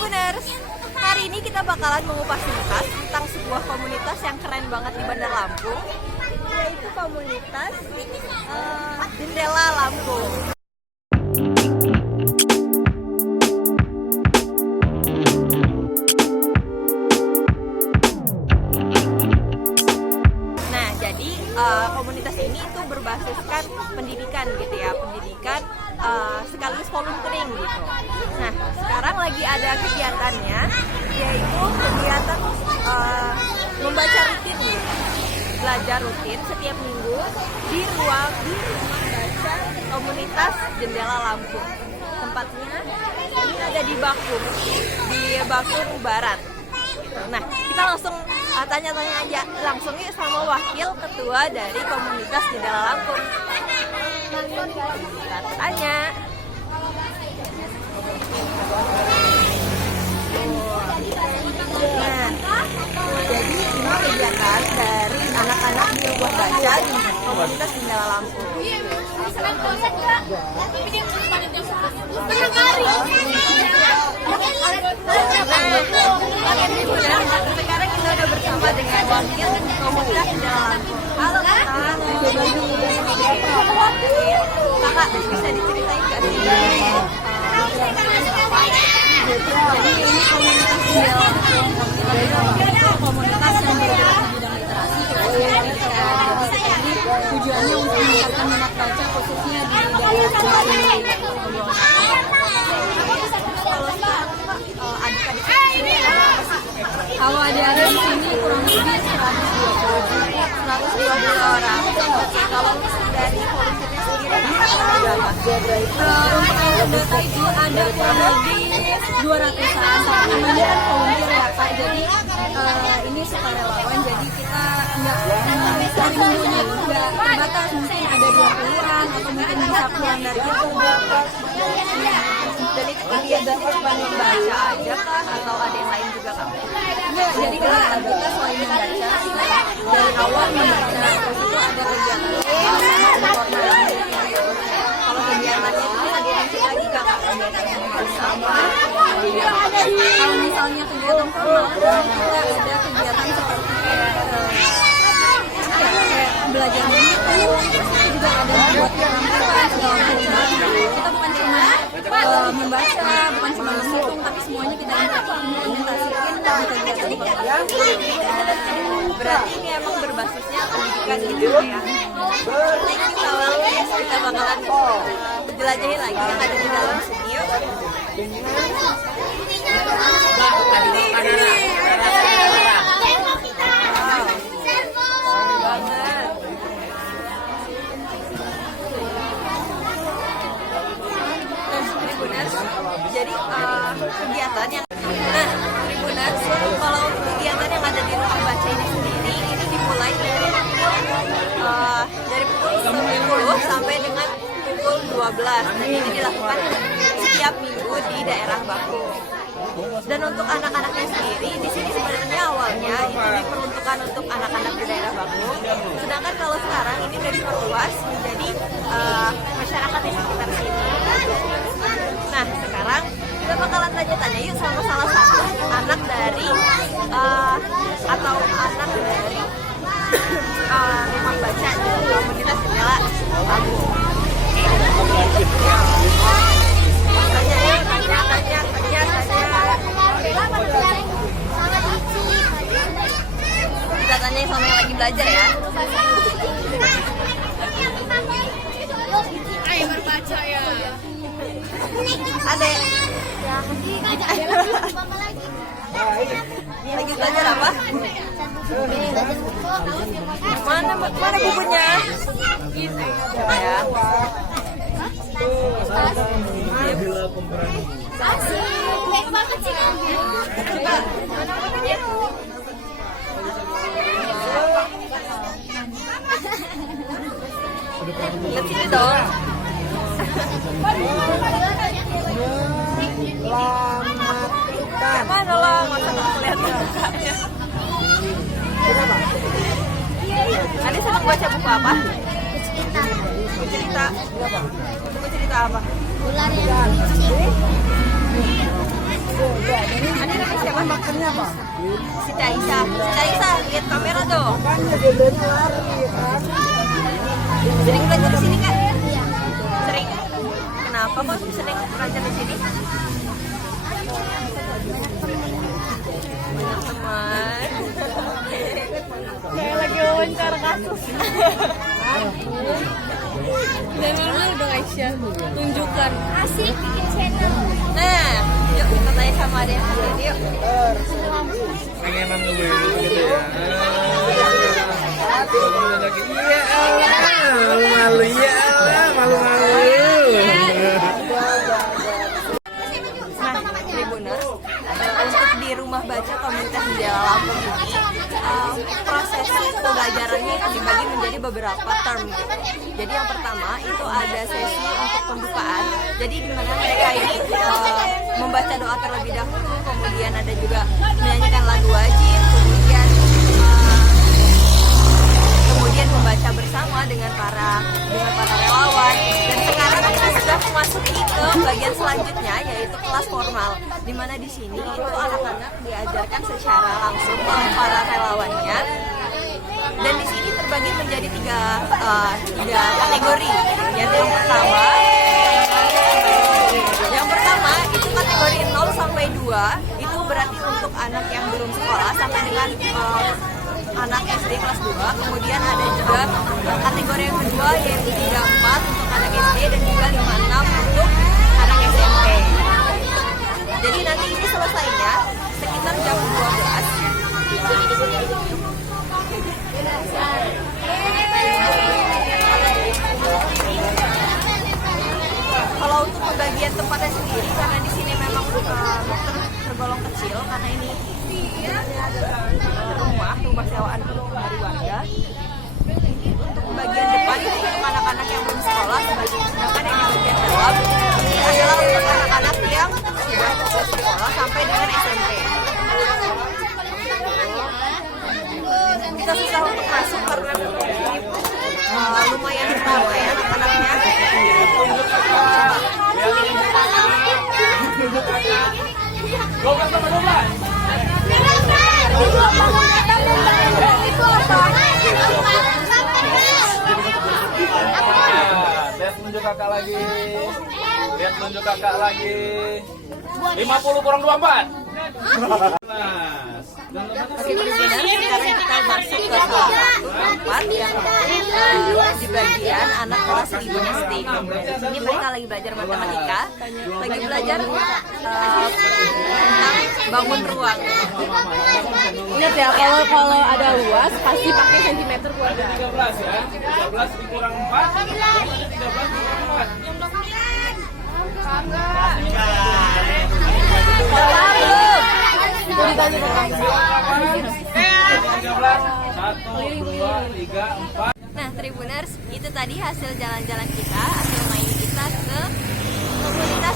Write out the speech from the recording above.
Tribuners, hari ini kita bakalan mengupas tuntas tentang sebuah komunitas yang keren banget di Bandar Lampung, yaitu komunitas Jendela Lampung. Nah, jadi komunitas ini itu berbasiskan pendidikan gitu ya, pendidikan sekaligus volunteering gitu. Nah, sekarang lagi ada kegiatannya, yaitu kegiatan membaca rutin gitu. Belajar rutin setiap minggu di rumah baca komunitas Jendela Lampung. Tempatnya ini ada di Bakung Barat. Nah, kita langsung tanya-tanya aja langsung yuk sama wakil ketua dari komunitas Jendela Lampung. Kita tanya. Nah, jadi ini kegiatan dari anak-anak di rumah baca di komunitas Jendela Lampung. Sekarang kita udah bersama dengan wakil komunitas Jendela Lampung. Halo Kakak. Kakak bisa diceritain nggak sih? Jadi ini komunitas Jendela Lampung. Itu komunitas yang bergerak di bidang literasi khususnya pendidikan. Jadi tujuannya untuk meningkatkan minat baca khususnya di daerah ini. Kalau adik-adik di sini kurang lebih 120 orang. Kalau dari volunteernya sendiri berapa? Untuk data itu ada kurang lebih 200-an. Namanya kan volunteer ya Kak. Jadi ini sukarelawan. Jadi kita nggak minggunya itu nggak terbatas. Mungkin ada 20-an atau mungkin bisa kurang dari itu. Jadi kegiatan cuma membaca aja kah atau ada yang lain juga Kak? Iya, jadi kegiatan kita selain membaca dari awal membaca terus itu ada kegiatan kalau kegiatannya itu ada lagi Kak kegiatan bersama. Kalau misalnya kegiatan formal kita ada kegiatan seperti kayak belajar menghitung, juga ada buat penampilan segala macam. Kita bukan cuma membaca, bukan cuma menghitung, tapi semuanya kita implementasikan dalam kegiatan. Berarti ini emang berbasisnya pendidikan gitu ya. Nanti kalau kita bakalan jelajahi lagi yang ada di dalam sini yuk. Jadi kegiatan yang Tribuners, kalau kegiatan yang ada di rumah baca ini sendiri ini dimulai dari pukul 10 sampai dengan pukul 12 dan ini dilakukan setiap minggu di daerah Bakung. Dan untuk anak-anaknya sendiri di sini sebenarnya awalnya itu diperuntukkan untuk anak-anak di daerah Bakung. Sedangkan kalau sekarang ini udah diperluas menjadi masyarakat di sekitar sini. Nah, sekarang kita bakalan tanya-tanya yuk sama salah satu anak dari atau anak dari rumah baca di komunitas Jendela Lampung. Kita tanya sama yang lagi belajar ya. Ayo berbaca ya. Adek. Lagi belajar apa? Mana bukunya? Coba ya. Baik banget sih kamu. Coba. Lihat sini dong. Mana lah, masa nggak kelihatan mukanya. Ade senang baca buku apa? Buku cerita. Buku cerita apa? Ular yang licin. apa? Makannya apa? Si Caisa, lihat kamera dong. Makanya dia lari kan. Sering belajar di sini kan? Sering. Kenapa kok sering belajar di sini? Banyak teman. Kayak lagi wawancara kasus. Dan normal dong Aisyah. Tunjukkan. Asik bikin channel. Nah, yuk kita tanya sama ada yang sendiri yuk. Pengenan dulu gitu ya. Iya malu ya malu. Nah, Tribuners, untuk di rumah baca komunitas Jendela Lampung ini, proses pembelajarannya dibagi menjadi beberapa term. Jadi yang pertama itu ada sesi untuk pembukaan. Jadi di mana mereka ini membaca doa terlebih dahulu, kemudian ada juga menyanyikan lagu wajib, kemudian membaca bersama dengan para relawan. Dan sekarang kita sudah memasuki ke bagian selanjutnya, yaitu kelas formal, di mana di sini itu anak-anak diajarkan secara langsung oleh para relawannya. Dan di sini terbagi menjadi tiga kategori. Yang pertama itu kategori 0 sampai 2, itu berarti untuk anak yang belum sekolah sampai dengan anak SD kelas 2. Kemudian ada juga kategori yang kedua yaitu 3-4 untuk anak SD dan juga 5-6 untuk anak SMP. Jadi nanti ini selesainya sekitar jam 12. Kalau untuk pembagian tempatnya sendiri, karena di sini memang tergolong kecil, karena ini rumah sewaan dari warga. Untuk bagian depan itu untuk anak-anak yang belum sekolah, sedangkan yang di bagian dalam ini adalah untuk anak-anak yang sudah selesai sekolah sampai dengan SMP. Kita susah untuk masuk karena lumayan ramai ya anak-anaknya. Lihat tunjuk kakak lagi. Lihat tunjuk kakak lagi. 50 kurang 24. Oke, benar. Sekarang kita masuk ke salah satu tempat yang di bagian anak kelas 5 SD. Ini mereka lagi belajar matematika, lagi belajar tentang bangun ruang. Ingat ya, kalau ada luas pasti pakai sentimeter kuadrat. 13 ya. 13 dikurang 4. 13 dikurang 4. Nah, Tribuners, itu tadi hasil jalan-jalan kita, hasil main kita ke komunitas